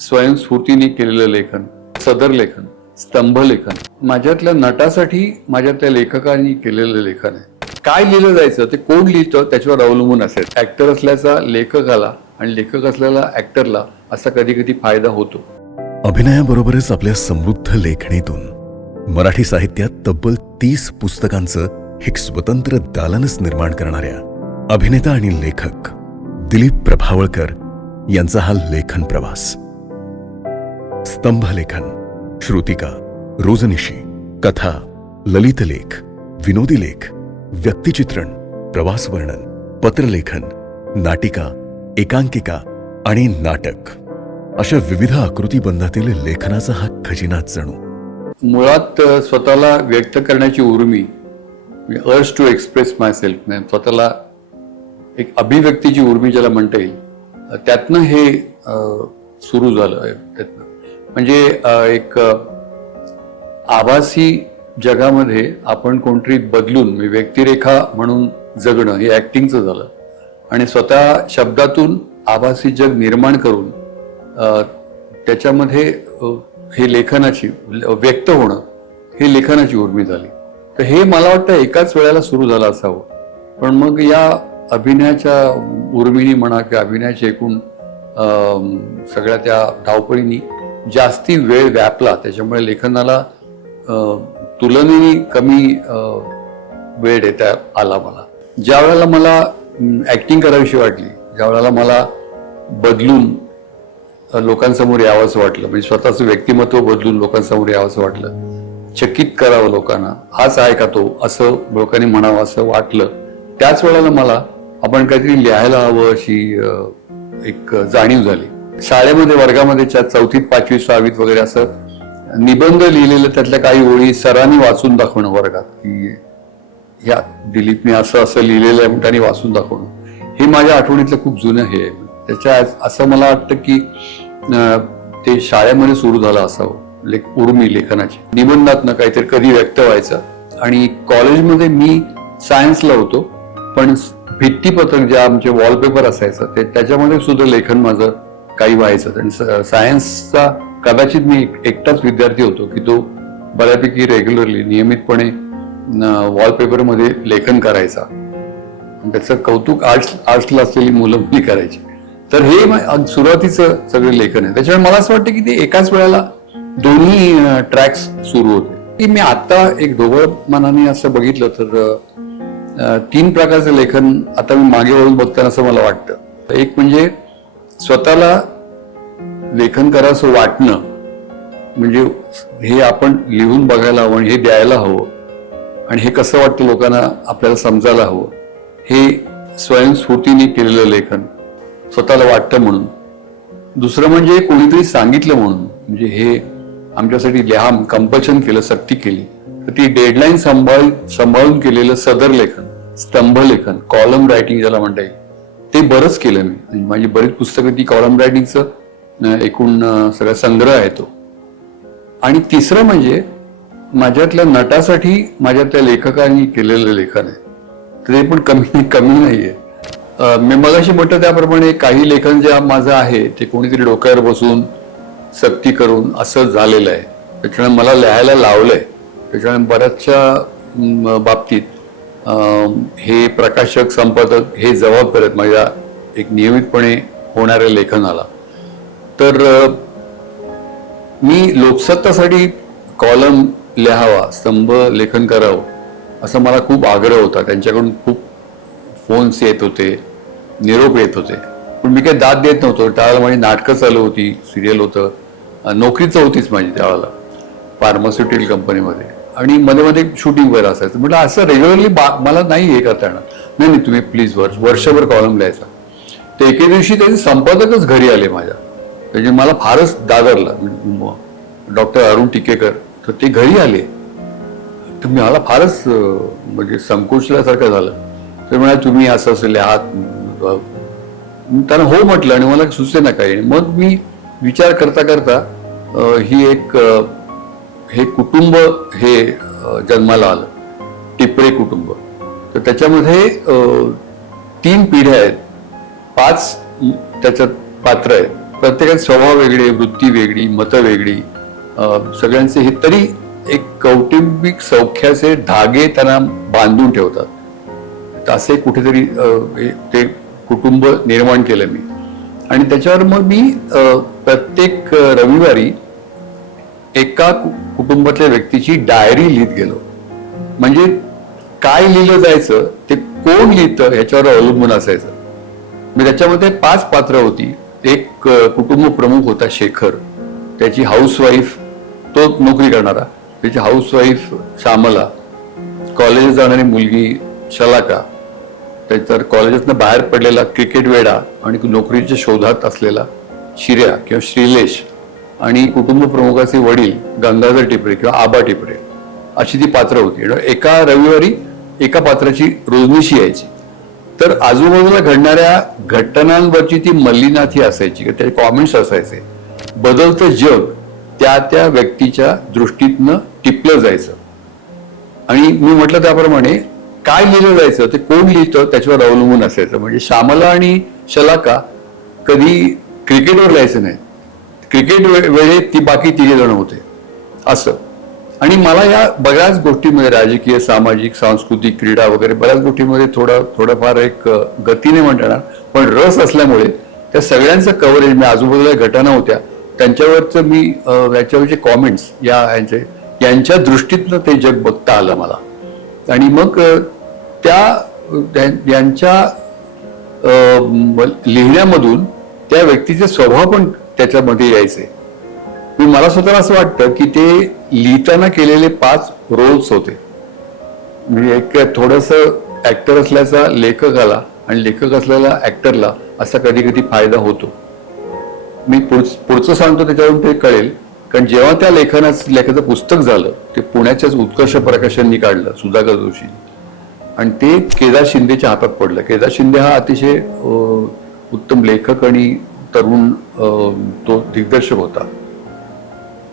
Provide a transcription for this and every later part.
स्वयंस्फूर्तीने केलेलं लेखन, सदर लेखन, स्तंभ लेखन, माझ्यातल्या नटासाठी माझ्यातल्या लेखकांनी केलेलं लेखन आहे. काय लिहिलं जायचं ते कोण लिहितं त्याच्यावर अवलंबून असेल. ऍक्टर असल्याचा लेखकाला आणि लेखक असलेला ऍक्टरला असा कधी कधी फायदा होतो. अभिनयाबरोबरच आपल्या समृद्ध लेखणीतून मराठी साहित्यात तब्बल 30 पुस्तकांचं एक स्वतंत्र दालनच निर्माण करणाऱ्या अभिनेता आणि लेखक दिलीप प्रभावळकर यांचा हा लेखन प्रवास. स्तंभलेखन, श्रुतिका, रोजनिशी, कथा, ललितलेख, विनोदी लेख, व्यक्तिचित्रण, प्रवास वर्णन, पत्रलेखन, नाटिका, एकांकिका आणि नाटक अशा विविध आकृतीबंधातील लेखनाचा हा खजिनाच जणू. मुळात स्वतःला व्यक्त करण्याची उर्मी, urge to express my self, स्वतःला एक अभिव्यक्तीची उर्मी ज्याला म्हणता येईल, त्यातनं हे सुरू झालं. त्यातनं म्हणजे एक आभासी जगामध्ये आपण कोणतरी बदलून व्यक्तिरेखा म्हणून जगणं हे ऍक्टिंगचं झालं आणि स्वतः शब्दातून आभासी जग निर्माण करून त्याच्यामध्ये हे लेखनाची व्यक्त होणं हे लेखनाची उर्मी झाली. तर हे मला वाटतं एकाच वेळेला सुरू झालं असावं. पण मग या अभिनयाच्या उर्मिनी म्हणा किंवा अभिनयाच्या एकूण सगळ्या त्या धावपळीनी जास्ती वेळ व्यापला, त्याच्यामुळे लेखनाला तुलनेने कमी वेळ देता आला. मला ज्या वेळेला मला ऍक्टिंग करावीशी वाटली, ज्या वेळेला मला बदलून लोकांसमोर यावंसं वाटलं, म्हणजे स्वतःचं व्यक्तिमत्व बदलून लोकांसमोर यावंसं वाटलं, चकित करावं लोकांना, हाच आहे का तो, असं लोकांनी म्हणावं असं वाटलं, त्याच वेळेला मला आपण काहीतरी लिहायला हवं अशी एक जाणीव झाली. शाळेमध्ये वर्गामध्ये 4थीत 5वीत 6वीत वगैरे असं निबंध लिहिलेलं, त्यातल्या काही ओळी सरांनी वाचून दाखवणं वर्गात, की ह्या दिलीपने असं असं लिहिलेलं आहे त्यांनी वाचून दाखवणं, हे माझ्या आठवणीतलं खूप जुनं हे आहे. त्याच्या असं मला वाटतं की ते शाळेमध्ये सुरू झालं असावं उर्मी लेखनाची. निबंधातनं काहीतरी कधी व्यक्त व्हायचं. आणि कॉलेजमध्ये मी सायन्सला होतो, पण भित्तीपत्रक जे आमचे वॉलपेपर असायचं त्याच्यामध्ये सुद्धा लेखन माझं काही व्हायचं. आणि सायन्सचा कदाचित मी एकटाच विद्यार्थी होतो की तो बऱ्यापैकी रेग्युलरली नियमितपणे वॉलपेपरमध्ये लेखन करायचा. त्याचं कौतुक आर्ट्सला असलेली मुलं मुली करायची. तर हे सुरुवातीचं सगळं लेखन आहे. त्याच्यामुळे मला असं वाटतं की ते एकाच वेळेला दोन्ही ट्रॅक्स सुरू होते. की मी आता एक ढोबळ मनाने असं बघितलं तर 3 प्रकारचं लेखन आता मी मागे वळून बघताना असं मला वाटतं. एक म्हणजे स्वतःला लेखन करावंसं वाटणं, म्हणजे हे आपण लिहून बघायला हवं आणि हे द्यायला हवं आणि हे कसं वाटतं लोकांना आपल्याला समजायला हवं, हे स्वयंस्फूर्तीने केलेलं लेखन, स्वतःला वाटतं म्हणून. दुसरं म्हणजे कोणीतरी सांगितलं म्हणून, म्हणजे हे आमच्यासाठी लिहा, कंपल्शन केलं, सक्ती केली, तर ती डेडलाईन सांभाळून केलेलं सदर लेखन, स्तंभ लेखन, कॉलम रायटिंग ज्याला म्हणता येईल, ते बरंच केलं मी. माझी बरीच पुस्तकं ती कॉलम रायटिंगचं एकूण सगळा संग्रह आहे तो. आणि तिसरं म्हणजे माझ्यातल्या नटासाठी माझ्यातल्या लेखकांनी केलेलं लेखन आहे, ते पण कमी नाहीये. मी मगाशी म्हटलं त्याप्रमाणे काही लेखन जे माझं आहे ते कोणीतरी डोक्यावर बसून सक्ती करून असं झालेलं आहे. त्याच्यामुळे मला लिहायला लावलंय. त्याच्यामुळे बऱ्याचशा बाबतीत हे प्रकाशक, संपादक हे जबाबदार आहेत माझ्या एक नियमितपणे होणाऱ्या लेखनाला. तर मी लोकसत्तासाठी कॉलम लिहावा, स्तंभ लेखन करावं असं मला खूप आग्रह होता. त्यांच्याकडून खूप फोन्स येत होते, निरोप येत होते, पण मी काही दाद देत नव्हतो. त्यावेळेला माझी नाटकं चालू होती, सिरियल होतं, नोकरीच होतीच माझी त्यावेळेला फार्मास्युटिकल कंपनीमध्ये, आणि मध्ये मध्ये शूटिंग वगैरे असायचं. म्हटलं असं रेग्युलरली मला नाही हे करता येणार. नाही तुम्ही प्लीज वर्षभर कॉलम लिहायचा. तर एके दिवशी त्याचे संपादकच घरी आले माझ्या, म्हणजे मला फारच दादरला, डॉक्टर अरुण टिकेकर, तर ते घरी आले. तर मला फारच म्हणजे संकोचल्यासारखं झालं. तर म्हणाले तुम्ही असं असं लिहा. त्यांना हो म्हटलं आणि मला सुचेना काही. मग मी विचार करता करता हे कुटुंब हे जन्माला आलं, टिपरे कुटुंब. तर त्याच्यामध्ये 3 पिढ्या आहेत, 5 त्याच्यात पात्र आहेत. प्रत्येकाचे स्वभाव वेगळे, वृत्ती वेगळी, मतं वेगळी, सगळ्यांचे हे तरी एक कौटुंबिक सौख्याचे धागे त्यांना बांधून ठेवतात. असे कुठेतरी ते कुटुंब निर्माण केलं मी. आणि त्याच्यावर मग मी प्रत्येक रविवारी एका कुटुंबातल्या व्यक्तीची डायरी लिहित गेलो. म्हणजे काय लिहिलं जायचं ते कोण लिहितं ह्याच्यावर अवलंबून असायचं. म्हणजे त्याच्यामध्ये 5 पात्र होती. एक कुटुंब प्रमुख होता शेखर, त्याची हाऊसवाईफ, तो नोकरी करणारा, त्याची हाऊसवाईफ श्यामला, कॉलेजात जाणारी मुलगी शलाका, त्याच्यावर कॉलेजातनं बाहेर पडलेला क्रिकेट वेडा आणि नोकरीच्या शोधात असलेला शिर्या किंवा श्रीलेश, आणि कुटुंब प्रमुखाचे वडील गंगाधर टिपरे किंवा आबा टिपरे, अशी ती पात्र होती. एका रविवारी एका पात्राची रोजनिशी यायची. तर आजूबाजूला घडणाऱ्या घटनांवरची ती मल्लीनाथी असायची, त्याचे कॉमेंट्स असायचे. बदलतं जग त्या त्या व्यक्तीच्या दृष्टीतनं टिपलं जायचं. आणि मी म्हटलं त्याप्रमाणे काय लिहिलं जायचं ते कोण लिहितं त्याच्यावर अवलंबून असायचं. म्हणजे श्यामला आणि शलाका कधी क्रिकेटवर लिहायचं नाही, क्रिकेट वेळेत ती बाकी 3 जण होते असं. आणि मला या बऱ्याच गोष्टीमध्ये, राजकीय, सामाजिक, सांस्कृतिक, क्रीडा वगैरे बऱ्याच गोष्टींमध्ये थोडंफार एक गतीने म्हणणार पण रस असल्यामुळे त्या सगळ्यांचं कव्हरेज, मी आजूबाजूला घटना होत्या त्यांच्यावरचं मी याच्यावरचे कॉमेंट्स यांच्या दृष्टीतनं ते जग बघता आलं मला. आणि मग यांच्या लिहिण्यामधून त्या व्यक्तीचे स्वभाव पण त्याच्यामध्ये यायचे. मला स्वतःला असं वाटतं की ते लिहिताना केलेले 5 रोल्स होते. म्हणजे एक थोडंसं ऍक्टर असल्याचा लेखकाला आणि लेखक असलेल्या ऍक्टरला असा कधी कधी फायदा होतो. मी पुढचं सांगतो त्याच्यावरून ते कळेल. कारण जेव्हा त्या लेखाचं पुस्तक झालं, ते पुण्याच्याच उत्कर्ष प्रकाशननी काढलं, सुधाकर जोशी, आणि ते केदार शिंदेच्या हातात पडलं. केदार शिंदे हा अतिशय उत्तम लेखक आणि तरुण तो दिग्दर्शक होता.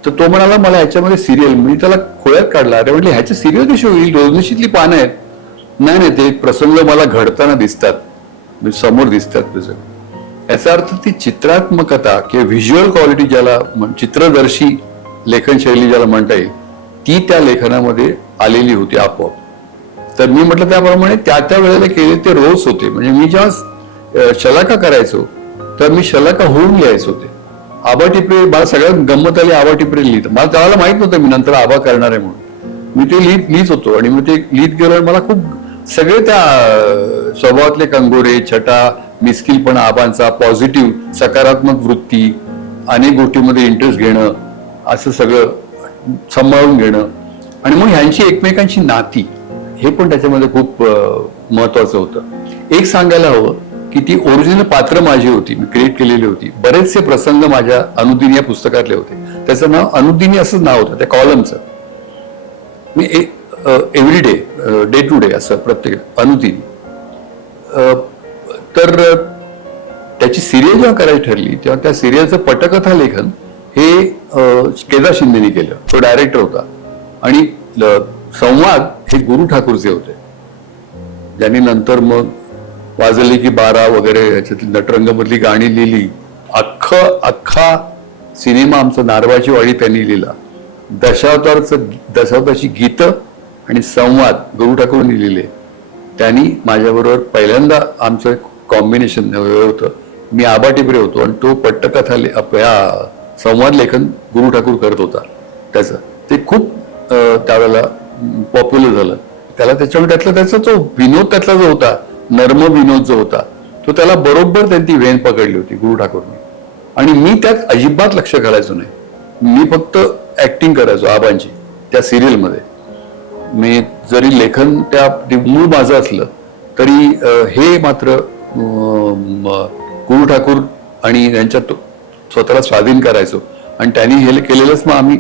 तर तो म्हणाला मला ह्याच्यामध्ये सिरियल, म्हणजे त्याला खोळ्यात काढला. अरे म्हटलं ह्याच्या सिरियल कशी होईल, रोजनिशीतली पानं आहेत. नाही, ते प्रसंग मला घडताना दिसतात, समोर दिसतात त्याचं. याचा अर्थ ती चित्रात्मकता किंवा व्हिज्युअल क्वालिटी, ज्याला चित्रदर्शी लेखन शैली ज्याला म्हणता येईल, ती त्या लेखनामध्ये आलेली होती आपोआप. तर मी म्हटलं त्याप्रमाणे त्या त्या वेळेला केले ते रोल्स होते. म्हणजे मी जेव्हा शलाका करायचो तर मी शलाका होऊन लिहायचो. ते आबा टिपरे, मला सगळ्यात गंमत आली, आबा टिपरे लिहित. मला त्याला माहित नव्हतं मी नंतर आबा करणार आहे म्हणून. मी ते लिहित होतो आणि मग ते लिहित गेलो. मला खूप सगळे त्या स्वभावातले कंगोरे, छटा, मिस्किलपणा आबांचा, पॉझिटिव्ह सकारात्मक वृत्ती, अनेक गोष्टींमध्ये इंटरेस्ट घेणं, असं सगळं सांभाळून घेणं. आणि मग ह्यांची एकमेकांची नाती, हे पण त्याच्यामध्ये खूप महत्वाचं होतं. एक सांगायला हवं की ती ओरिजिनल पात्र माझी होती, मी क्रिएट केलेली होती. बरेचसे प्रसंग माझ्या अनुदिनी या पुस्तकातले होते. त्याचं नाव अनुदिनी असंच नाव होतं त्या कॉलमचं. मी every day, day to day असं प्रत्येक अनुदिनी. तर त्याची सिरियल जेव्हा करायची ठरली तेव्हा त्या सिरियलचं पटकथा लेखन हे केदार शिंदेनी केलं. तो डायरेक्टर होता. आणि संवाद हे गुरु ठाकूरचे होते, ज्यांनी नंतर मग वाजली की 12 वगैरे याच्यातली नटरंगमधली गाणी लिहिली. अख्खा सिनेमा आमचा नारबाची वाडी त्यांनी लिहिला. दशावतारची गीतं आणि संवाद गुरु ठाकूरनी लिहिले. त्यांनी माझ्याबरोबर पहिल्यांदा आमचं कॉम्बिनेशन होतं. मी आबा टिपरे होतो आणि तो पट्टकथा संवाद लेखन गुरु ठाकूर करत होता. त्याचं ते खूप त्यावेळेला पॉप्युलर झालं. त्याच्यामुळे त्याचा तो विनोद त्यातला जो होता, नर्म विनोद जो होता, तो त्याला बरोबर त्यांनी वेन पकडली होती गुरु ठाकूरनी. आणि मी त्यात अजिबात लक्ष घालायचो नाही. मी फक्त ऍक्टिंग करायचो आबांची त्या सिरियलमध्ये. मी जरी लेखन त्या मूळ माझं असलं तरी हे मात्र गुरु ठाकूर आणि यांच्यात स्वतःला स्वाधीन करायचो. आणि त्यांनी हे केलेलंच मग आम्ही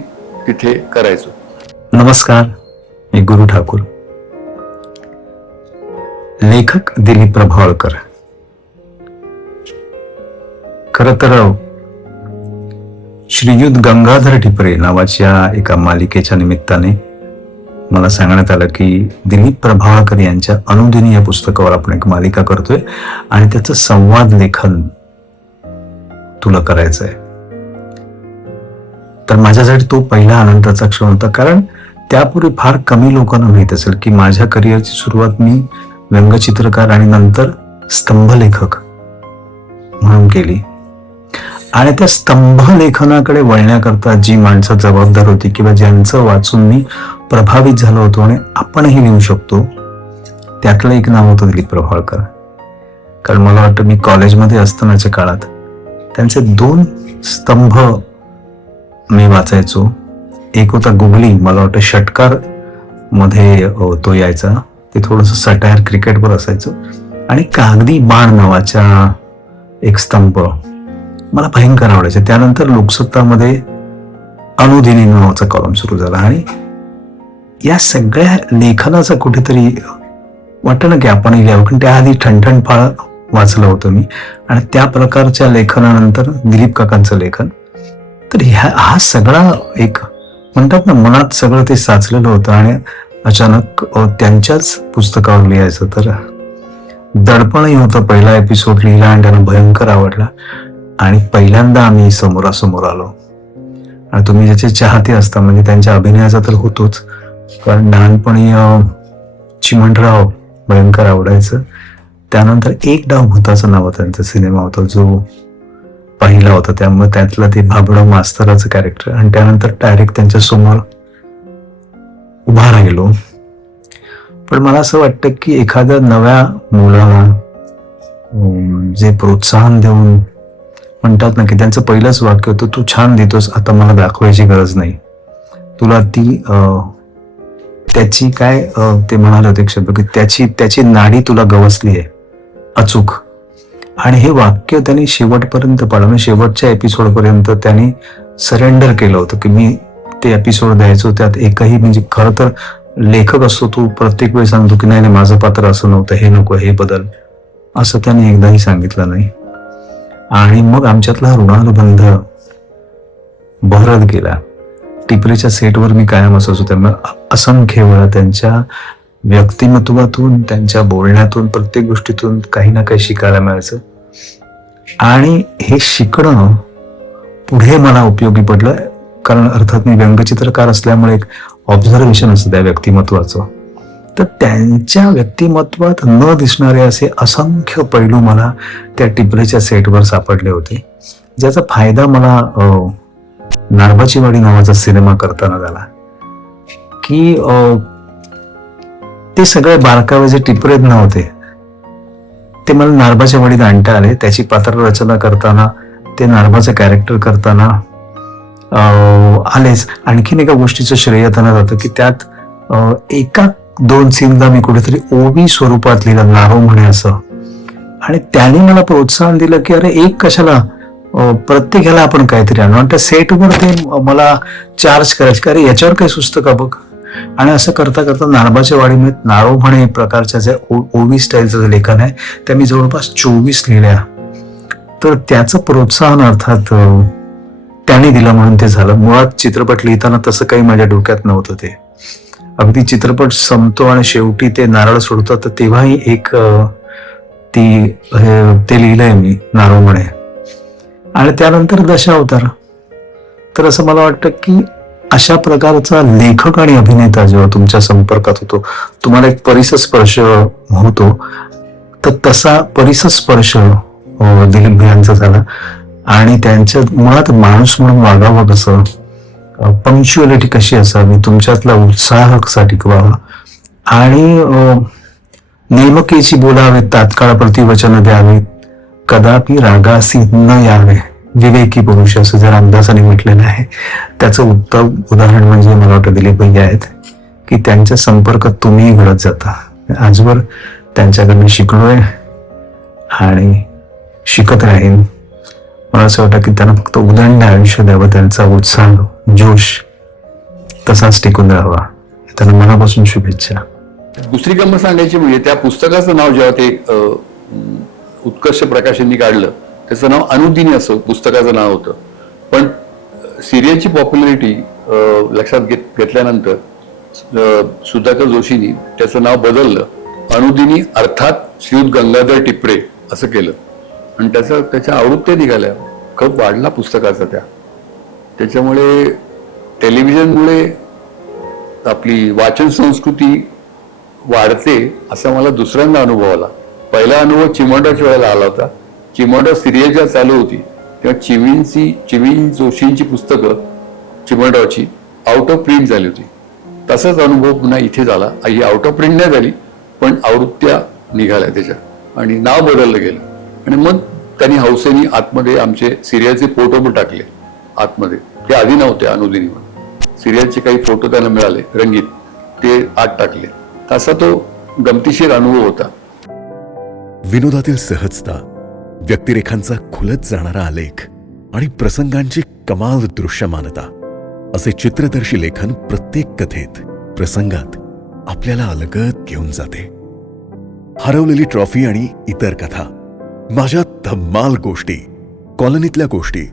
तिथे करायचो. नमस्कार, मी गुरु ठाकूर. लेखक दिलीप प्रभावळकर. खरं तर श्रीयुत गंगाधर टिपरे नावाच्या एका मालिकेच्या निमित्ताने मला सांगण्यात आलं की दिलीप प्रभावळकर यांच्या अनुदिनी या पुस्तकावर आपण एक मालिका करतोय आणि त्याचं संवाद लेखन तुला करायचंय. तर माझ्यासाठी तो पहिला आनंदाचा क्षण होता, कारण त्यापूर्वी फार कमी लोकांना माहित असेल की माझ्या करिअरची सुरुवात मी व्यंगचित्रकार आणि नंतर स्तंभलेखक म्हणून केली. आणि त्या स्तंभलेखनाकडे वळण्याकरता जी माणसं जबाबदार होती किंवा ज्यांचं वाचून मी प्रभावित झालो होतो आणि आपणही लिहू शकतो, त्यातलं एक नाव होतं दिलीप प्रभावळकर. कारण मला वाटतं मी कॉलेजमध्ये असतानाच्या काळात त्यांचे 2 स्तंभ मी वाचायचो. एक होता गुगली, मला वाटतं षटकार मध्ये तो यायचा, ते थोडंसं सटायर क्रिकेटवर असायचं. आणि कागदी बाण नावाचा एक स्तंभ मला भयंकर आवडायचा. त्यानंतर लोकसत्तामध्ये अनुदिनी नावाचा कॉलम सुरू झाला. आणि या सगळ्या लेखनाचा कुठेतरी वाटतं ना की आपणही लिहावं, पण त्याआधी ठणठण फाळ वाचलं होतं मी. आणि त्या प्रकारच्या लेखनानंतर दिलीप काकांचं लेखन. तर हा सगळा एक म्हणतात ना, मनात सगळं ते साचलेलं होतं. आणि अचानक त्यांच्याच पुस्तकावर लिहायचं. तर दडपणही होतं. पहिला एपिसोड लिहिला आणि त्यांना भयंकर आवडला. आणि पहिल्यांदा आम्ही समोरासमोर आलो. आणि तुम्ही ज्याचे चाहते असता म्हणजे त्यांच्या अभिनयाचा तर होतोच, कारण लहानपणी चिमणराव भयंकर आवडायचं. त्यानंतर एक डाव भूताचं नाव त्यांचा सिनेमा होता जो पहिला होता, त्यामुळे त्यातलं ते भाबडं मास्तराचं कॅरेक्टर. आणि त्यानंतर डायरेक्ट त्यांच्या समोर उभा राहिलो. पण मला असं वाटतं की एखाद्या नव्या मुलाला जे प्रोत्साहन देऊन म्हणतात ना की त्यांचं पहिलंच वाक्य होतं, तू छान देतोस, आता मला दाखवायची गरज नाही, तुला ती त्याची काय ते म्हणाले होते शब्द की त्याची नाडी तुला गवसली आहे अचूक. आणि हे वाक्य त्यांनी शेवटपर्यंत पाळलं. शेवटच्या एपिसोडपर्यंत त्यांनी सरेंडर केलं होतं की मी ते एपिसोड द्यायचो. त्यात एकही म्हणजे खरं तर लेखक असतो, तू प्रत्येक वेळी सांगतो की नाही माझं पात्र असं नव्हतं, हे नको, हे बदल, असं त्यांनी एकदाही सांगितलं नाही. आणि मग आमच्यातला ऋणानुबंध बहरत गेला. टिपरीच्या सेटवर मी कायम असायचो, त्यामुळे असंख्य वेळा त्यांच्या व्यक्तिमत्वातून, त्यांच्या बोलण्यातून, प्रत्येक गोष्टीतून काही ना काही शिकायला मिळायचं. आणि हे शिकणं पुढे मला उपयोगी पडलं, कारण अर्थात मी व्यंगचित्रकार असल्यामुळे एक ऑब्झर्वेशन असतं त्या व्यक्तिमत्वाचं. तर त्यांच्या व्यक्तिमत्वात न दिसणारे असे असंख्य पैलू मला त्या टिपरीच्या सेटवर सापडले होते, ज्याचा फायदा मला नारबाची वाडी नावाचा सिनेमा करताना झाला. की ते सगळे बारकावे जे टिपरेत नव्हते ते मला नारबाच्या वाडीत आणता आले. त्याची पात्र रचना करताना, ते नारबाचं कॅरेक्टर करताना आलेच. आणखीन एका गोष्टीचं श्रेय त्यांना जातं की त्यात एका 2 सीनला मी कुठेतरी ओवी स्वरूपात लिहिलं, नारो म्हणे असं. आणि त्याने मला प्रोत्साहन दिलं की अरे एक कशाला, प्रत्येकाला आपण काहीतरी आणू. आणि त्या सेटवर ते मला चार्ज करायचे की अरे याच्यावर काही सुचतं का बघ. आणि असं करता करता नारबाच्या वाडीमध्ये नारो म्हणे प्रकारच्या ज्या ओवी स्टाईलचं जे लेखन आहे त्या मी जवळपास 24 लिहिल्या. तर त्याचं प्रोत्साहन अर्थात त्याने दिलं म्हणून ते झालं. मुळात चित्रपट लिहिताना तसं काही माझ्या डोक्यात नव्हतं. ते अगदी चित्रपट संपतो आणि शेवटी ते नारळ सोडतात, तर तेव्हाही एक ते लिहिलंय मी नारो म्हणे. आणि त्यानंतर दशावतार. तर असं मला वाटतं की अशा प्रकारचा लेखक आणि अभिनेता जेव्हा तुमच्या संपर्कात होतो, तुम्हाला एक परिसस्पर्श होतो. तर तसा परिसस्पर्श दिलीप भैयांचा झाला. आणि त्यांच्या मुळात माणूस म्हणून वागावं कसं, पंक्च्युअलिटी कशी असावी, तुमच्यातला उत्साह कसा टिकवावा, आणि नेमकेची बोलावे, तात्काळ प्रतिवचन द्यावे, कदापि रागासी न यावे, विवेकी पुरुष, असं जर रामदासांनी म्हटलेलं आहे. त्याचं उत्तम उदाहरण म्हणजे मला वाटतं दिलीप भैया आहेत की त्यांच्या संपर्कात तुम्ही घडत जाता. आजवर त्यांच्याकडनं शिकलोय आणि शिकत राहीन. मला असं वाटतं की त्यांना फक्त उदंड आयुष्य द्यावं, त्यांचा उत्साह, जोश तसाच टिकून राहावा. त्यांना मनापासून शुभेच्छा. दुसरी गंमत सांगायची म्हणजे त्या पुस्तकाचं नाव जेव्हा ते उत्कर्ष प्रकाशननी काढलं, त्याचं नाव अनुदिनी असं पुस्तकाचं नाव होतं. पण सिरियलची पॉप्युलरिटी लक्षात घेतल्यानंतर सुधाकर जोशींनी त्याचं नाव बदललं, अनुदिनी अर्थात श्रीयुत गंगाधर टिपरे असं केलं. आणि त्याच्या आवृत्त्या निघाल्या. खप वाढला पुस्तकाचा त्याच्यामुळे टेलिव्हिजनमुळे आपली वाचन संस्कृती वाढते असा मला दुसऱ्यांदा अनुभव आला. पहिला अनुभव चिमणरावच्या वेळेला आला होता. चिमणराव सिरियल जेव्हा चालू होती तेव्हा चिवीन जोशींची पुस्तकं चिमणरावची आउट ऑफ प्रिंट झाली होती. तसाच अनुभव पुन्हा इथे झाला. ही आउट ऑफ प्रिंट नाही झाली पण आवृत्त्या निघाल्या त्याच्या आणि नाव बदललं गेलं. आणि मग त्यांनी हौसेनी आतमध्ये आमचे सिरियलचे फोटो पण टाकले आतमध्ये. ते आधी नव्हते अनुदिनी म्हणून. सिरियलचे काही फोटो त्यांना मिळाले रंगीत, ते आत टाकले. तसा तो गमतीशीर अनुभव होता. विनोदातील सहजता, व्यक्तिरेखांचा खुलत जाणारा आलेख आणि प्रसंगांची कमाल दृश्यमानता असे चित्रदर्शी लेखन प्रत्येक कथेत, प्रसंगात आपल्याला अलगद घेऊन जाते. हरवलेली ट्रॉफी आणि इतर कथा, माझ्या धम्माल गोष्टी, कॉलनीतल्या गोष्टी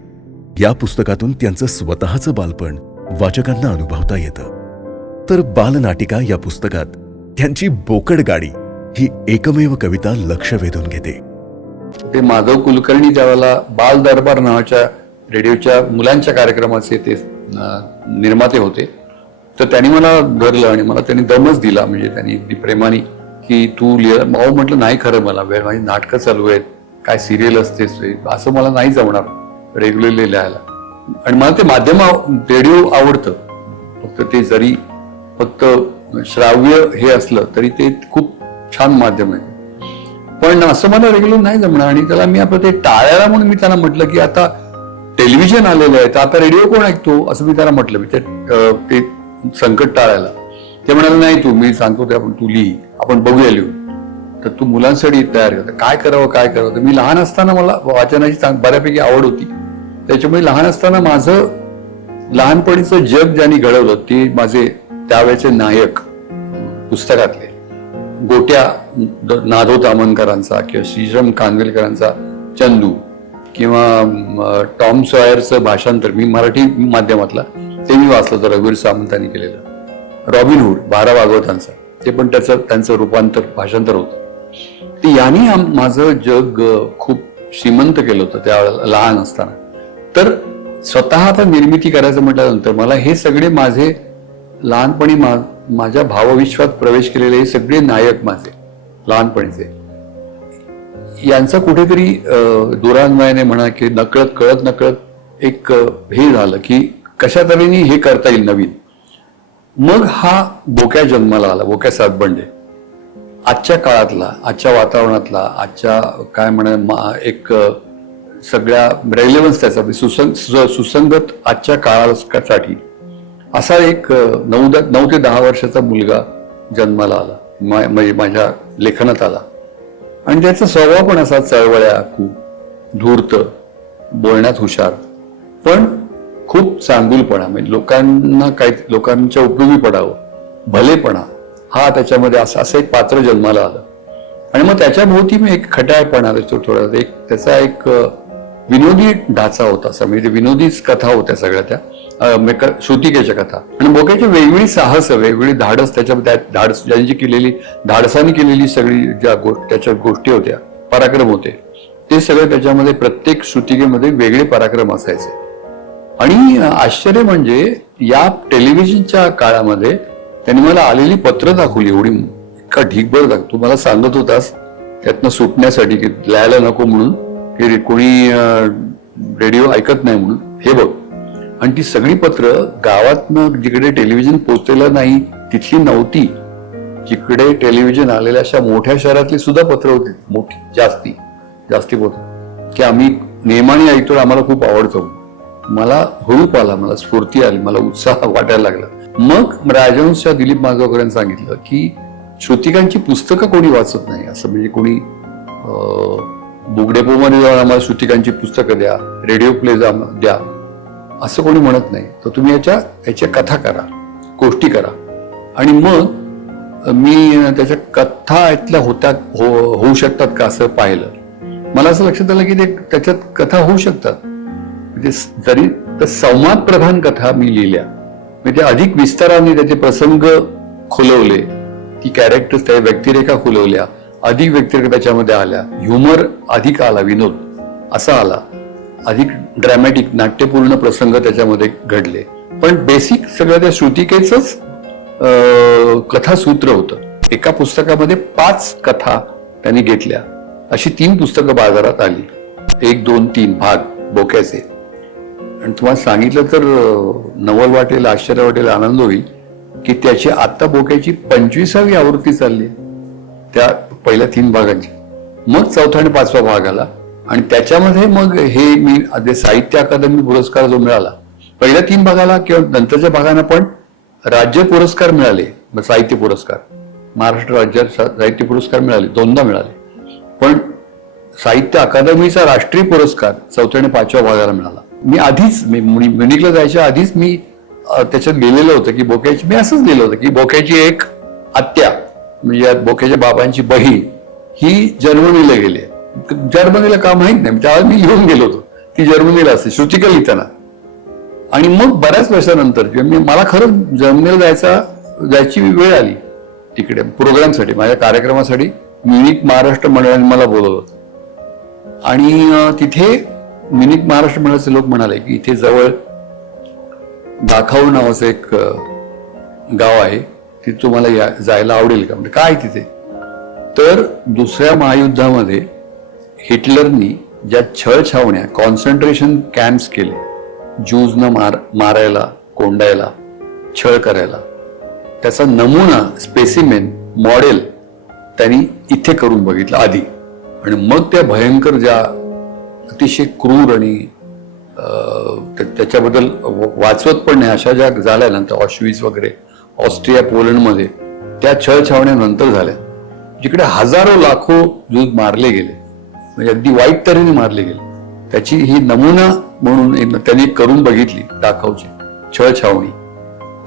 या पुस्तकातून त्यांचं स्वतःचं बालपण वाचकांना अनुभवता येतं. तर बालनाटिका या पुस्तकात त्यांची बोकड गाडी ही एकमेव कविता लक्ष वेधून घेते. ते माधव कुलकर्णी त्यावेळेला बाल दरबार नावाच्या रेडिओच्या मुलांच्या कार्यक्रमाचे ते निर्माते होते. तर त्यांनी मला धरलं आणि मला त्यांनी दमच दिला. म्हणजे त्यांनी अगदी प्रेमाने की तू लिह. भाऊ म्हटलं नाही खरं, मला वेळ, माझी नाटकं चालू आहेत, काय सिरियल असते, असं मला नाही जमणार रेग्युलरली लिहायला. आणि मला ते माध्यम रेडिओ आवडतं. फक्त ते जरी फक्त श्राव्य हे असलं तरी ते खूप छान माध्यम आहे. पण असं मला रेग्युलर नाही जमणार. आणि त्याला मी आपलं ते टाळायला म्हणून मी त्यांना म्हटलं की आता टेलिव्हिजन आलेलं आहे तर आता रेडिओ कोण ऐकतो असं मी त्यांना म्हटलं. मी ते संकट टाळायला. ते म्हणाले नाही, तू मी सांगतो ते आपण तू लिही, आपण बघूया लिहू. तर तू मुलांसाठी तयार कर, काय करावं. तर मी लहान असताना मला वाचनाची बऱ्यापैकी आवड होती. त्याच्यामुळे लहान असताना माझं लहानपणीचं जग ज्यांनी घडवलं ते माझे त्यावेळेचे नायक पुस्तकातले गोट्या नाधो तामणकरांचा किंवा श्रीराम कानवेलकरांचा चंदू किंवा टॉम सॉयरचं भाषांतर मी मराठी माध्यमातला ते मी वाचलं होतं, रघुवीर सामंतांनी केलेलं. रॉबिन हुड बारा भागवतांचा ते पण त्यांचं रूपांतर भाषांतर होतं. ते यांनी माझं जग खूप श्रीमंत केलं होतं त्यावेळेला लहान असताना. तर स्वतः आता निर्मिती करायचं म्हटल्यानंतर मला हे सगळे माझे लहानपणी माझ्या भावविश्वात प्रवेश केलेले हे सगळे नायक माझे लहानपणीचे यांचं कुठेतरी दुरान्वयाने म्हणा की कळत नकळत एक हे झालं की कशा तऱ्हेने हे करता येईल नवीन. मग हा बोक्या जन्माला आला. बोक्या सातबंडे आजच्या काळातला, आजच्या वातावरणातला, आजच्या काय म्हणा एक सगळ्या रेलेव्हन्स त्याचा सुसंगत आजच्या काळासाठी असा एक 9 ते 10 वर्षाचा मुलगा जन्माला आला, म्हणजे माझ्या लेखनात आला. आणि त्याचा स्वभाव पण असा चळवळ्या, धूर्त, बोलण्यात हुशार, पण खूप चांगुलपणा, म्हणजे लोकांच्या उपयोगी पडावं, भलेपणा हा त्याच्यामध्ये असं एक पात्र जन्माला आलं. आणि मग त्याच्या भोवती मी एक खट्याळपणा थोडा त्याचा एक विनोदी ढाचा होता. असा म्हणजे विनोदीच कथा होत्या सगळ्या त्या श्रुतिकेच्या कथा. आणि बोक्याची वेगवेगळी साहस, वेगवेगळी धाडस, त्याच्यामध्ये धाडस ज्यांची केलेली, धाडसाने केलेली सगळी ज्या त्याच्या गोष्टी होत्या, पराक्रम होते, ते सगळे त्याच्यामध्ये प्रत्येक श्रुतिकेमध्ये वेगळे पराक्रम असायचे. आणि आश्चर्य म्हणजे या टेलिव्हिजनच्या काळामध्ये त्यांनी मला आलेली पत्र दाखवली, एवढी इतका ढीकभर दाखव. तू मला सांगत होतास त्यातनं सुटण्यासाठी की लिहायला नको म्हणून, की कोणी रेडिओ ऐकत नाही म्हणून, हे बघ. आणि ती सगळी पत्र गावातनं जिकडे टेलिव्हिजन पोहोचलेलं नाही तिथली नव्हती, जिकडे टेलिव्हिजन आलेल्या अशा मोठ्या शहरातली सुद्धा पत्र होती, मोठी जास्ती पत्र, की आम्ही नेहमाने ऐकतो, आम्हाला खूप आवडतं. मला हुरूप आला, मला स्फूर्ती आली, मला उत्साह वाटायला लागला. मग राजहंसच्या दिलीप माधवकरांनी सांगितलं की श्रुतिकांची पुस्तकं कोणी वाचत नाही, असं म्हणजे कोणी बुक डेपोमध्ये जाऊन आम्हाला श्रुतिकांची पुस्तकं द्या, रेडिओ प्ले द्या असं कोणी म्हणत नाही. तर तुम्ही याच्या कथा करा, गोष्टी करा. आणि मग मी त्याच्या कथा इथल्या होऊ शकतात का असं पाहिलं. मला असं लक्षात आलं की ते त्याच्यात कथा होऊ शकतात. म्हणजे जरी तर संवाद प्रधान कथा मी लिहिल्या, म्हणजे अधिक विस्ताराने त्याचे प्रसंग खुलवले, ती कॅरेक्टर्स, त्या व्यक्तिरेखा खुलवल्या, अधिक व्यक्तिरेखा त्याच्यामध्ये आल्या, ह्युमर अधिक आला, विनोद असा आला. अधिक ड्रॅमॅटिक नाट्यपूर्ण प्रसंग त्याच्यामध्ये घडले. पण बेसिक सगळं त्या श्रुतिकेचंच कथासूत्र होतं. एका पुस्तकामध्ये 5 कथा त्यांनी घेतल्या, अशी 3 पुस्तकं बाजारात आली. 1, 2, 3 भाग बोक्याचे. आणि तुम्हाला सांगितलं तर नवल वाटेल, आश्चर्य वाटेल, आनंद होईल की त्याची आता बोक्याची 25वी आवृत्ती चालली त्या पहिल्या 3 भागांची. मग 4था आणि 5वा भाग आला आणि त्याच्यामध्ये मग हे मी साहित्य अकादमी पुरस्कार जो मिळाला पहिल्या 3 भागाला किंवा नंतरच्या भागांना पण राज्य पुरस्कार मिळाले. साहित्य पुरस्कार, महाराष्ट्र राज्य साहित्य पुरस्कार मिळाले, 2दा मिळाले. पण साहित्य अकादमीचा राष्ट्रीय पुरस्कार 4थ्या आणि 5व्या भागाला मिळाला. मी आधीच म्युनिकला जायच्या आधीच मी त्याच्यात लिहिलेलं होतं की बोक्याची, मी असंच लिहिलं होतं की बोक्याची एक आत्या म्हणजे बोक्याच्या बाबांची बहीण ही जर्मनीला गेली. जर्मनीला का माहित नाही, त्यावेळेस मी लिहून गेलो होतो ती जर्मनीला असते श्रुतिका लिहिताना. आणि मग बऱ्याच वर्षानंतर मला खरं जर्मनीला जायची वेळ आली तिकडे प्रोग्रामसाठी, माझ्या कार्यक्रमासाठी म्युनिक महाराष्ट्र मंडळाने मला बोलवलं होतं. आणि तिथे म्युनिक महाराष्ट्र मंडळाचे लोक म्हणाले की इथे जवळ दाखाऊ नावाचं एक गाव आहे, तिथे तुम्हाला जायला आवडेल का? म्हणजे काय तिथे? तर दुसऱ्या महायुद्धामध्ये हिटलरनी ज्या छळछावण्या कॉन्सन्ट्रेशन कॅम्प्स केले, ज्यूजना मारायला, कोंडायला, छळ करायला, त्याचा नमुना स्पेसिमेन मॉडेल त्यांनी इथे करून बघितलं आधी. आणि मग त्या भयंकर ज्या अतिशय क्रूर आणि त्याच्याबद्दल वाचवत पण नाही अशा ज्या झाल्या नंतर ऑश्विट्झ वगैरे ऑस्ट्रिया पोलंडमध्ये त्या छळछावण्यानंतर झाल्या, जिकडे हजारो लाखो ज्यूज मारले गेले, म्हणजे अगदी वाईट तऱ्हेने मारले गेले. त्याची ही नमुना म्हणून त्यांनी करून बघितली दाखवची छळछावणी.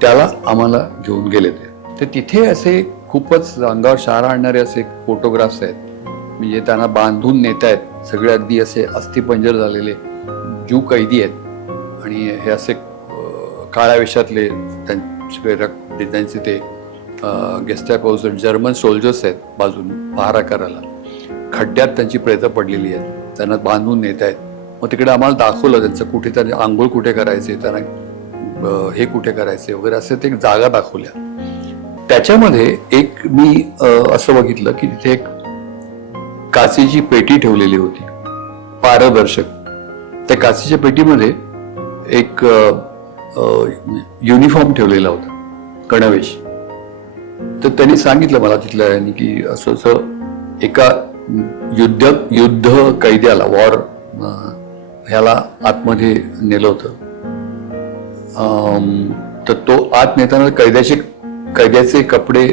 त्याला आम्हाला घेऊन गेले ते. तिथे असे खूपच अंगावर शहारा आणणारे असे फोटोग्राफ्स आहेत, म्हणजे त्यांना बांधून नेत आहेत सगळे अगदी असे अस्थिपंजर झालेले ज्यू कैदी आहेत. आणि हे असे काळ्या वेशातले त्यांचे ते गेस्टापोचे जर्मन सोल्जर्स आहेत बाजून पहारा करायला. खड्ड्यात त्यांची प्रेतं पडलेली आहेत, त्यांना बांधून नेत आहेत. मग तिकडे आम्हाला दाखवलं त्यांचं कुठेतरी आंघोळ कुठे करायचे, त्यांना हे कुठे करायचे वगैरे असे ते जागा दाखवल्या. त्याच्यामध्ये एक मी असं बघितलं की तिथे एक काचेची पेटी ठेवलेली होती पारदर्शक. त्या काचेच्या पेटीमध्ये एक युनिफॉर्म ठेवलेला होता, गणवेश. तर त्यांनी सांगितलं मला तिथल्या यांनी की असं असं एका युद्ध कैद्याला वॉर ह्याला आतमध्ये नेलं होतं. तर तो आत नेताना कैद्याचे कपडे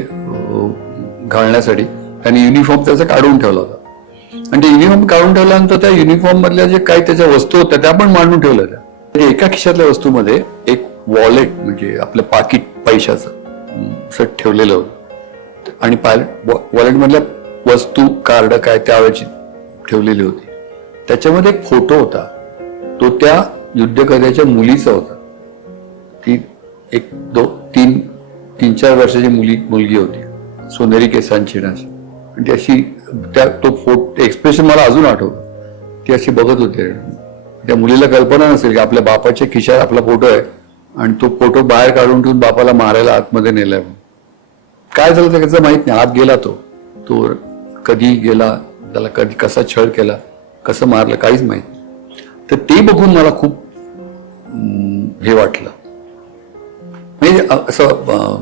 घालण्यासाठी त्यांनी युनिफॉर्म त्याचा काढून ठेवला होता. आणि ते युनिफॉर्म काढून ठेवल्यानंतर त्या युनिफॉर्म मधल्या जे काही त्याच्या वस्तू होत्या त्या पण मांडून ठेवल्या होत्या. म्हणजे एका खिशातल्या वस्तूमध्ये एक वॉलेट म्हणजे आपलं पाकिट पैशाचं असं ठेवलेलं होतं. आणि वॉलेट मधल्या वस्तू कार्ड काय त्यावेळेची ठेवलेली होती. त्याच्यामध्ये एक फोटो होता, तो त्या युद्धकैद्याच्या मुलीचा होता. ती 3-4 वर्षाची मुलगी होती, सोनेरी केसांची नाशी. म्हणजे अशी तो फोटो एक्सप्रेशन मला अजून आठवतं. ती अशी बघत होते. त्या मुलीला कल्पना नसेल की आपल्या बापाच्या खिशात आपला फोटो आहे आणि तो फोटो बाहेर काढून ठेवून बापाला मारायला आतमध्ये नेलाय. काय झालं त्याचं माहित नाही. आत गेला तो कधी गेला, त्याला कधी कसा छळ केला, कसं मारलं काहीच माहित नाही. तर ते बघून मला खूप हे वाटलं, म्हणजे असं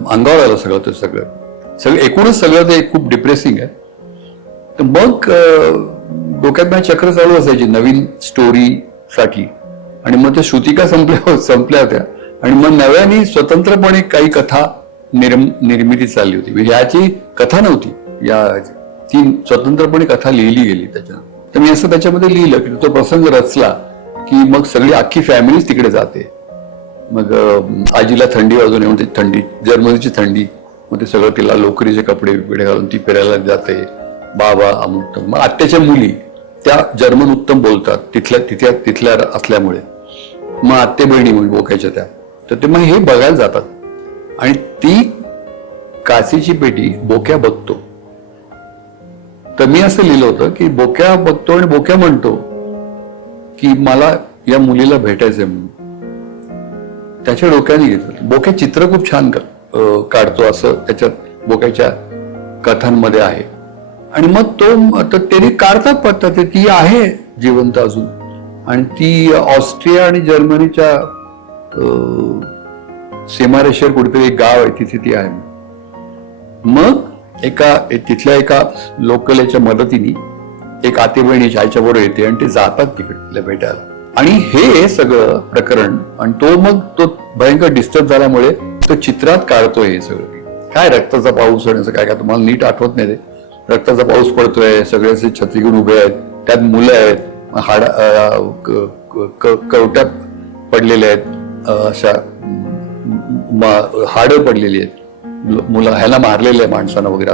अंगावर आलं सगळं. ते सगळं एकूणच सगळं ते खूप डिप्रेसिंग आहे. तर मग डोक्यात माझी चक्र चालू असायची नवीन स्टोरीसाठी. आणि मग त्या श्रुतिका संपल्या होत्या आणि मग नव्याने स्वतंत्रपणे काही कथा निर्मिती चालली होती. म्हणजे याची कथा नव्हती, या 3 स्वतंत्रपणे कथा लिहिली गेली त्याच्यात. तर मी असं त्याच्यामध्ये लिहिलं की तो प्रसंग रचला की मग सगळी अख्खी फॅमिलीच तिकडे जाते. मग आजीला थंडी वाजून येऊन थंडी, जर्मनीची थंडी, मग ते सगळं तिला लोकरीचे कपडे बिडे घालून ती फिरायला जाते. बाबा अमुक. मग आत्याच्या मुली त्या जर्मन उत्तम बोलतात तिथल्या असल्यामुळे. मग आत्ते बहिणी म्हणजे बोक्याच्या त्या, तर ते मग हे बघायला जातात. आणि ती काचेची पेटी बोक्या बघतो. तर मी असं लिहिलं होतं की बोक्या बघतो आणि बोक्या म्हणतो की मला या मुलीला भेटायचंय म्हणून त्याच्या डोक्याने घेतलं. बोके चित्र खूप छान काढतो असं त्याच्यात बोक्याच्या कथांमध्ये आहे. आणि मग तो त्यांनी काढतात पडतात ती आहे जिवंत अजून, आणि ती ऑस्ट्रिया आणि जर्मनीच्या सीमारेषेवर कुठेतरी एक गाव आहे तिथे ती आहे. मग तिथल्या एका लोकलेच्या मदतीने एक आतेबहिणीच्या आईच्या बरोबर येते आणि ते जातात तिकडे तिला भेटायला. आणि हे सगळं प्रकरण आणि तो भयंकर डिस्टर्ब झाल्यामुळे तो चित्रात काढतोय हे सगळं. काय रक्ताचा पाऊस आणि असं काय काय तुम्हाला नीट आठवत नाही ते. रक्ताचा पाऊस पडतोय, सगळे असे छत्री घेऊन उभे आहेत, त्यात मुलं आहेत, कवट्यात पडलेले आहेत, अशा हाडं पडलेली आहेत, मुलं ह्याला मारलेले आहे माणसांना वगैरे,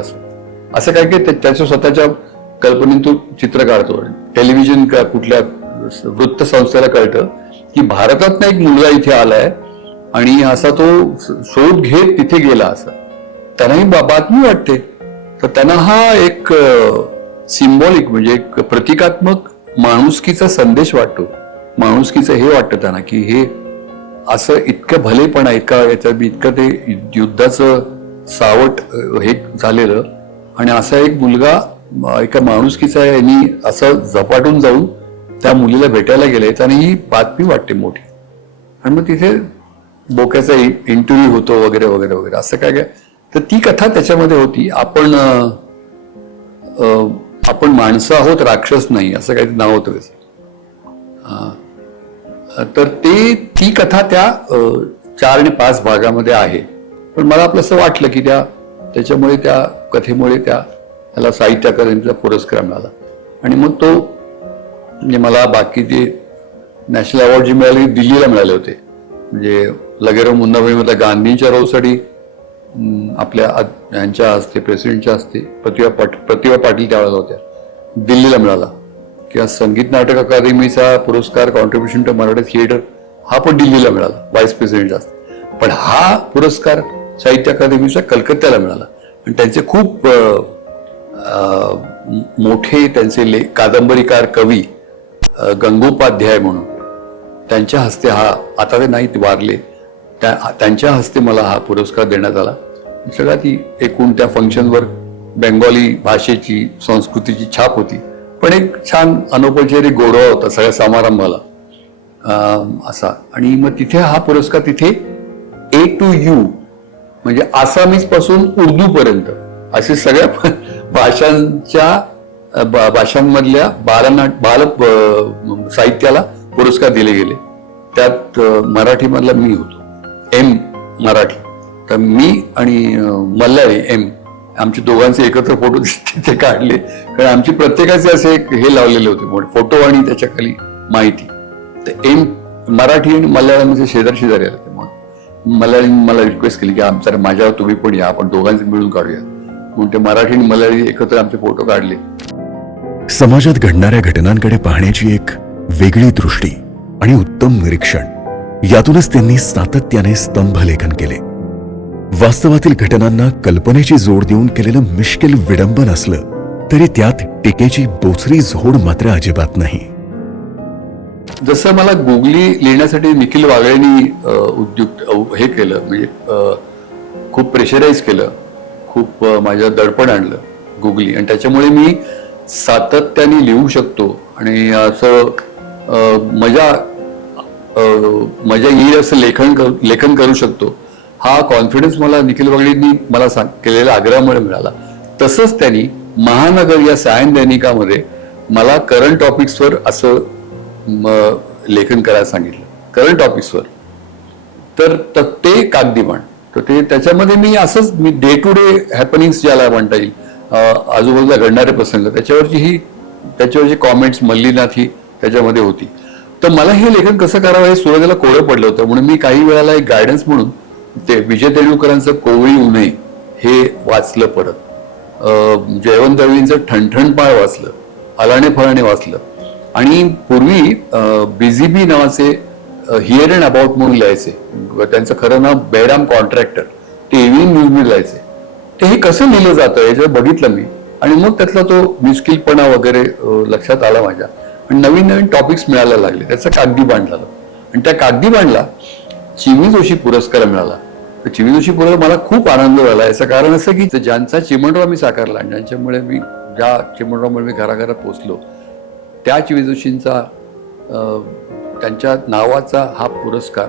असं काय की त्याच्या स्वतःच्या कल्पनेतून चित्र काढतो. टेलिव्हिजन कुठल्या वृत्त संस्थेला कळतं की भारतात एक मुलगा इथे आलाय आणि असा तो शोध घेत तिथे गेला, असं त्यांनाही बातमी वाटते. तर त्यांना हा एक सिम्बॉलिक म्हणजे एक प्रतिकात्मक माणुसकीचा संदेश वाटतो. माणुसकीचं हे वाटतं त्यांना की हे असं इतकं भलेपणा, इतकं ते युद्धाचं सावट हे झालेलं, आणि असा एक मुलगा एका माणुसकीचा यांनी असं झपाटून जाऊन त्या मुलीला भेटायला गेले. त्याने ही बातमी वाटते मोठी. आणि मग तिथे बोक्याचा इंटरव्ह्यू होतो वगैरे वगैरे वगैरे असं काय काय. तर ती कथा त्याच्यामध्ये होती. आपण माणसं आहोत, राक्षस नाही, असं काही नाव होतं त्याचं. तर ती कथा त्या 4 आणि 5 भागामध्ये आहे. पण मला आपलं असं वाटलं की त्याच्यामुळे त्या कथेमुळे त्याला साहित्य अकादमीचा पुरस्कार मिळाला. आणि मग तो म्हणजे मला बाकी ते नॅशनल अवॉर्ड जे मिळाले दिल्लीला मिळाले होते. म्हणजे लगेरो मुन्नाभाईमधल्या गांधींच्या रोलसाठी आपल्या यांच्या हस्ते, प्रेसिडेंटच्या हस्ते प्रतिभा पाटील त्यावेळेला होत्या, दिल्लीला मिळाला. किंवा संगीत नाटक अकादमीचा पुरस्कार कॉन्ट्रीब्युशन टू मराठी थिएटर हा पण दिल्लीला मिळाला व्हाईस प्रेसिडेंटच्या हस्ते. पण हा पुरस्कार साहित्य अकादमीचा कलकत्त्याला मिळाला. आणि त्यांचे खूप मोठे त्यांचे कादंबरीकार कवी गंगोपाध्याय म्हणून त्यांच्या हस्ते हा, आता ते नाहीत वारले, त्यांच्या हस्ते मला हा पुरस्कार देण्यात आला. सगळ्या ती एकूण त्या फंक्शनवर बेंगॉली भाषेची, संस्कृतीची छाप होती. पण एक छान अनौपचारिक गोडवा होता सगळ्या समारंभाला असा. आणि मग तिथे हा पुरस्कार तिथे A to U म्हणजे आसामीज पासून उर्दू पर्यंत असे सगळ्या भाषांमधल्या बाल साहित्याला पुरस्कार दिले गेले. त्यात मराठीमधला मी होतो, M मराठी. तर मी आणि मल्हारी M आमचे दोघांचे एकत्र फोटो तिथे काढले. कारण आमची प्रत्येकाचे असे हे लावलेले होते फोटो आणि त्याच्या खाली माहिती. तर M मराठी आणि मल्याळमचे शेजारी आले. मग मल्याळी मला रिक्वेस्ट केली की माझ्यावर तुम्ही पण या, आपण दोघांचे मिळून काढूया. म्हणून ते मराठी आणि मल्याळी एकत्र आमचे फोटो काढले. समाजात घडणाऱ्या घटनांकडे पाहण्याची एक वेगळी दृष्टी आणि उत्तम निरीक्षण, यातूनच त्यांनी सातत्याने स्तंभलेखन केले. वास्तवातील घटनांना कल्पनेची जोड देऊन केलेलं मिश्किल विडंबन असलं तरी त्यात टीकेची बोचरी झोड मात्र अजिबात नाही. जसं मला गुगली लिहिण्यासाठी निखिल वागळेंनी हे केलं, म्हणजे खूप प्रेशराईज केलं, खूप माझ्या दडपण आणलं गुगली. आणि त्याच्यामुळे मी सातत्याने लिहू शकतो आणि असं मजा येईल असं लेखन करू शकतो. हा कॉन्फिडन्स मला निखिल वागळेंनी मला केलेल्या आग्रहामुळे मिळाला. तसंच त्यांनी महानगर या सायन दैनिकामध्ये मला करंट टॉपिक्सवर असं लेखन करायला सांगितलं, करंट टॉपिक्सवर. तर ते कागदीबाण. तर ते त्याच्यामध्ये मी डे टू डे हॅपनिंग्स ज्याला म्हणता येईल, आजूबाजूला घडणारे प्रसंग, त्याच्यावरची कॉमेंट्स मल्लीनाथ ही त्याच्यामध्ये होती. तर मला हे लेखन कसं करावं हे सुरुवातीला कोडं पडलं होतं. म्हणून मी काही वेळाला एक गायडन्स म्हणून ते विजय तेंडुलकरांचं कोवळी उन्हे हे वाचलं, परत जयवंत दळवींचं ठणठणपाळ वाचलं, अलाणे फळाणे वाचलं. आणि पूर्वी बीजीबी नावाचे हिअर अँड अबाउट म्हणून लिहायचे, त्यांचं खरं नाव बेराम कॉन्ट्रॅक्टर, ते इव्हिनिंग न्यूजमध्ये लिहायचे. ते हे कसं लिहिलं जातं याच्यावर बघितलं मी. आणि मग त्यातला तो मिस्किलपणा वगैरे लक्षात आला माझ्या. आणि नवीन नवीन टॉपिक्स मिळायला लागले. त्याचा कागदी बाण झालं आणि त्या कागदी बाणला चिमी जोशी पुरस्कार मिळाला. तर चिमी जोशी पुरस्कार मला खूप आनंद झाला. याचं कारण असं की ज्यांचा चिमणराव मी साकारला आणि ज्यांच्यामुळे ज्या चिमणरावमुळे मी घराघरात पोचलो त्या चिमी जोशींचा त्यांच्या नावाचा हा पुरस्कार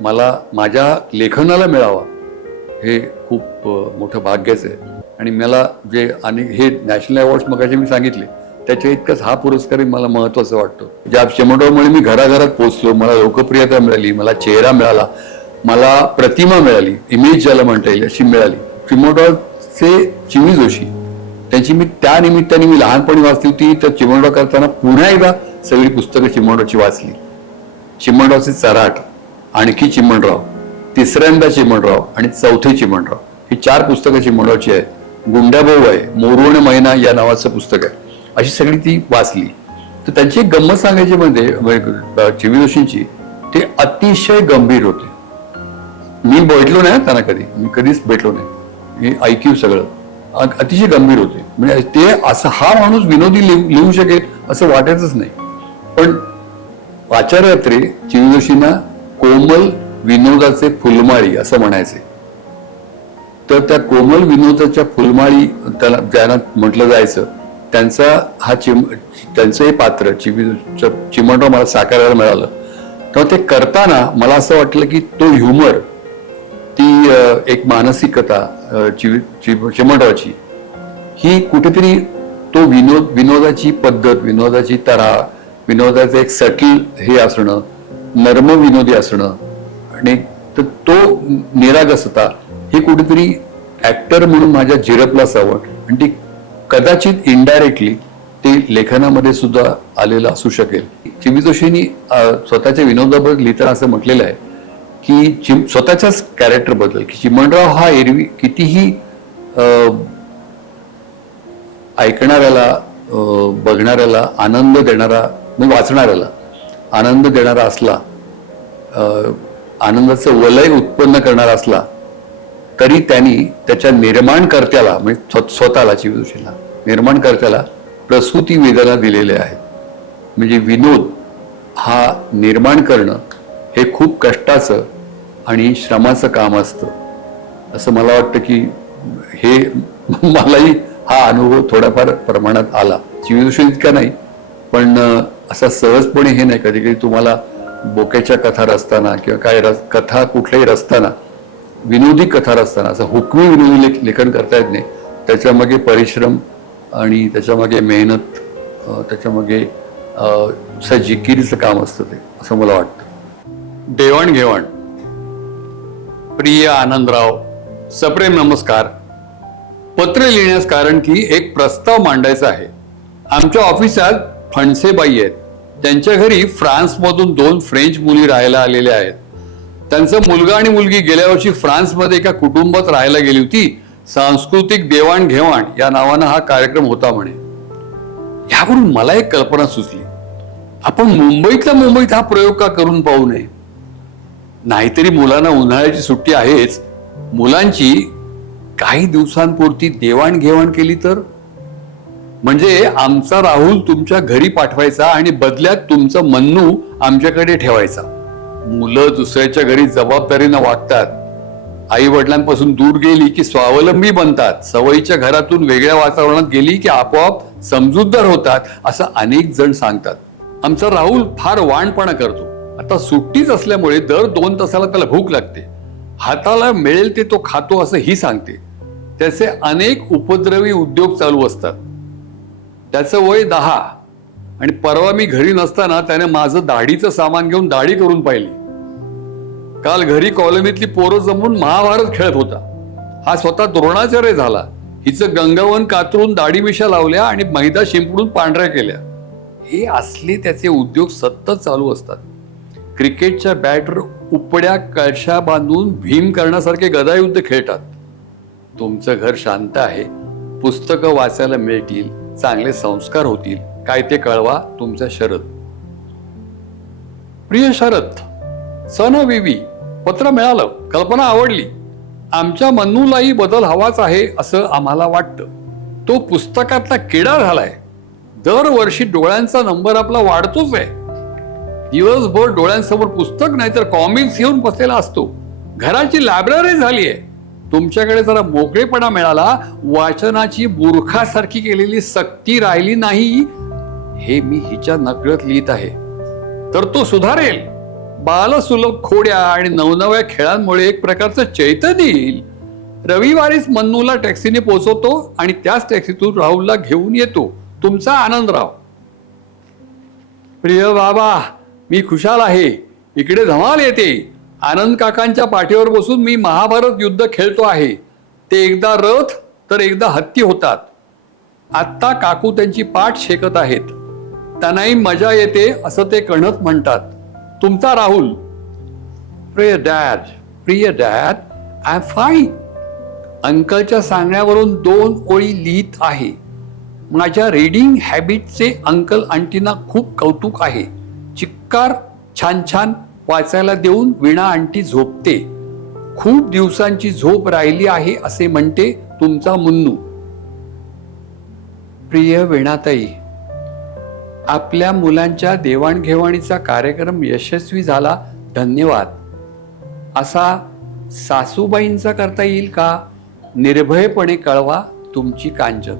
मला माझ्या लेखनाला मिळावा हे खूप मोठं भाग्यच आहे. आणि मला जे आणि हे नॅशनल अवॉर्ड्स मगाशी मी सांगितले त्याच्या इतकंच हा पुरस्कारही मला महत्त्वाचा वाटतो. ज्या चिमणरावमुळे मी घराघरात पोचलो, मला लोकप्रियता मिळाली, मला चेहरा मिळाला, मला प्रतिमा मिळाली, इमेज ज्याला म्हणता येईल अशी मिळाली. चिमणरावचे चिमी जोशी त्यांची मी त्या निमित्ताने मी लहानपणी वाचली होती. तर चिमणराव करताना पुन्हा एकदा सगळी पुस्तकं चिमणरावची वाचली. चिमणरावचे चराट, आणखी चिमणराव, तिसऱ्यांदा चिमणराव आणि चौथे चिमणराव ही 4 पुस्तकं चिमणरावची आहेत. गुंड्याभाऊ आहे, मोरवणे मैना या नावाचं पुस्तक आहे. अशी सगळी ती वाचली. तर त्यांची एक गंमत सांगायची म्हणजे चिमी जोशींची, ते अतिशय गंभीर होते. मी भेटलो नाही त्यांना कधी, मी कधीच भेटलो नाही, मी ऐकीव सगळं. अतिशय गंभीर होते. म्हणजे ते असं हा माणूस विनोदी लिहू शकेल असं वाटायचंच नाही. पण आचार्य अत्रे चिमी जोशींना कोमल विनोदाचे फुलमाळी असं म्हणायचे. तर त्या कोमल विनोदाच्या फुलमाळी त्याला ज्यांना म्हटलं जायचं त्यांचा हा त्यांचं हे पात्र चिमणराव मला साकारायला मिळालं. तेव्हा ते करताना मला असं वाटलं की तो ह्युमर, ती एक मानसिकता चिमणरावची ही कुठेतरी तो विनोदाची पद्धत, विनोदाची तऱ्हा, विनोदाचं एक सटल हे असणं, नर्म विनोदी असणं आणि तो निरागसता हे कुठेतरी ऍक्टर म्हणून माझ्या झिरपला असावं. आणि ती कदाचित इनडायरेक्टली ते लेखनामध्ये सुद्धा आलेलं असू शकेल. चिमी जोशींनी स्वतःच्या विनोदाबद्दल लिहिताना असं म्हटलेलं आहे की स्वतःच्याच कॅरेक्टर बद्दल की चिमणराव हा एरवी कितीही ऐकणाऱ्याला, बघणाऱ्याला आनंद देणारा, वाचणाऱ्याला आनंद देणारा असला, आनंदाचं वलय उत्पन्न करणारा असला तरी त्यांनी त्याच्या निर्माणकर्त्याला म्हणजे स्वतःला, चिमी जोशीला निर्माणकर्त्याला प्रसूती वेदना दिलेल्या आहेत. म्हणजे विनोद हा निर्माण करणं हे खूप कष्टाचं आणि श्रमाचं काम असतं असं मला वाटतं की हे मलाही हा अनुभव थोड्याफार प्रमाणात आला. चिमी जोशी इतका नाही पण असा सहजपणे हे नाही. कधी कधी तुम्हाला बोक्याच्या कथा रचताना किंवा काय कथा कुठल्याही रचताना, विनोदी कथा रचताना असं हुकमी विनोदी लेखन करता येत नाही. त्याच्यामागे परिश्रम आणि त्याच्यामागे मेहनत, त्याच्यामागे जिकिरीचं काम असतं ते असं मला वाटतं. देवाणघेवाण. प्रिय आनंदराव, सप्रेम नमस्कार. पत्र लिहिण्यास कारण की एक प्रस्ताव मांडायचा आहे. आमच्या ऑफिसात फणसेबाई आहेत. त्यांच्या घरी फ्रान्समधून 2 फ्रेंच मुली राहायला आलेल्या आहेत. त्यांचा मुलगा आणि मुलगी गेल्या वर्षी फ्रान्समध्ये एका कुटुंबात राहायला गेली होती. सांस्कृतिक देवाणघेवाण या नावानं हा कार्यक्रम होता म्हणे. यावरून मला एक कल्पना सुचली, आपण मुंबईतल्या मुंबईत हा प्रयोग का करून पाहू नये. नाहीतरी मुलांना उन्हाळ्याची सुट्टी आहेच, मुलांची काही दिवसांपुरती देवाणघेवाण केली तर. म्हणजे आमचा राहुल तुमच्या घरी पाठवायचा आणि बदल्यात तुमचं मन्नू आमच्याकडे ठेवायचा. मुलं दुसऱ्याच्या घरी जबाबदारीनं वागतात. आई वडिलांपासून दूर गेली की स्वावलंबी बनतात. सवयीच्या घरातून वेगळ्या वातावरणात गेली की आपोआप समजूतदार होतात असं अनेक जण सांगतात. आमचा राहुल फार वाणपणा करतो. आता सुट्टीच असल्यामुळे दर 2 तासाला त्याला भूक लागते. हाताला मिळेल ते तो खातो असं ही सांगते. त्याचे अनेक उपद्रवी उद्योग चालू असतात. त्याचं वय 10 आणि परवा मी घरी नसताना त्याने माझं दाढीचं सामान घेऊन दाढी करून पाहिली. काल घरी कॉलनीतली पोरं जमून महाभारत खेळत होता. हा स्वतः द्रोणाचार्य झाला. हिचं गंगावन कातरून दाढी मिशा लावल्या आणि मैदा शिंपडून पांढऱ्या केल्या. हे असले त्याचे उद्योग सतत चालू असतात. क्रिकेटच्या बॅटवर उपड्या कळशा बांधून भीम करण्यासारखे गदायुद्ध खेळतात. तुमचं घर शांत आहे, पुस्तकं वाचायला मिळतील, चांगले संस्कार होतील काय ते कळवा. तुमचा शरद. प्रिय शरद, सन विवी. पत्र मिळालं, कल्पना आवडली. आमच्या मन्नूलाही बदल हवाच आहे असं आम्हाला वाटतं. तो पुस्तकातला किडा झालाय. दरवर्षी डोळ्यांचा नंबर आपला वाढतोच आहे. दिवसभर डोळ्यांसमोर पुस्तक नाही तर कॉमिक्स घेऊन बसलेला असतो. घराची लायब्ररी झाली आहे. तुमच्याकडे जरा मोकळेपणा मिळाला, वाचनाची मूर्खासारखी केलेली सक्ती राहिली नाही, हे मी हिच्या नकळत लिहित आहे. तर तो सुधारेल. बालसुलभ खोड्या आणि नवनव्या खेळांमुळे एक प्रकारचं चैतन्य येईल. रविवारीच मन्नूला टॅक्सीने पोहोचवतो आणि त्याच टॅक्सीतून राहुलला घेऊन येतो. तुमचा आनंदराव. प्रिय बाबा, मी खुशाल आहे. इकडे धमाल येते. आनंद काकांच्या पाठीवर बसून मी महाभारत युद्ध खेळतो आहे. ते एकदा रथ तर एकदा हत्ती होतात. आत्ता काकू त्यांची पाठ शेकत आहेत. त्यांनाही मजा येते असं ते कणत म्हणतात. तुमचा राहुल. प्रिय डॅड, आय एम फाईन. अंकलच्या सांगण्यावरून 2 ओळी लिहित आहे. माझ्या रीडिंग हॅबिटचे अंकल आंटींना खूप कौतुक आहे. चिक्कार छान छान वाचायला देऊन वीणा आंटी झोपते. खूप दिवसांची झोप राहिली आहे असे म्हणते तुमचा मुन्नू. प्रिय वीणाताई, आपल्या मुलांच्या देवाणघेवाणीचा कार्यक्रम यशस्वी झाला, धन्यवाद. असा सासूबाईंचा करता येईल का? निर्भयपणे कळवा. तुमची कांचन.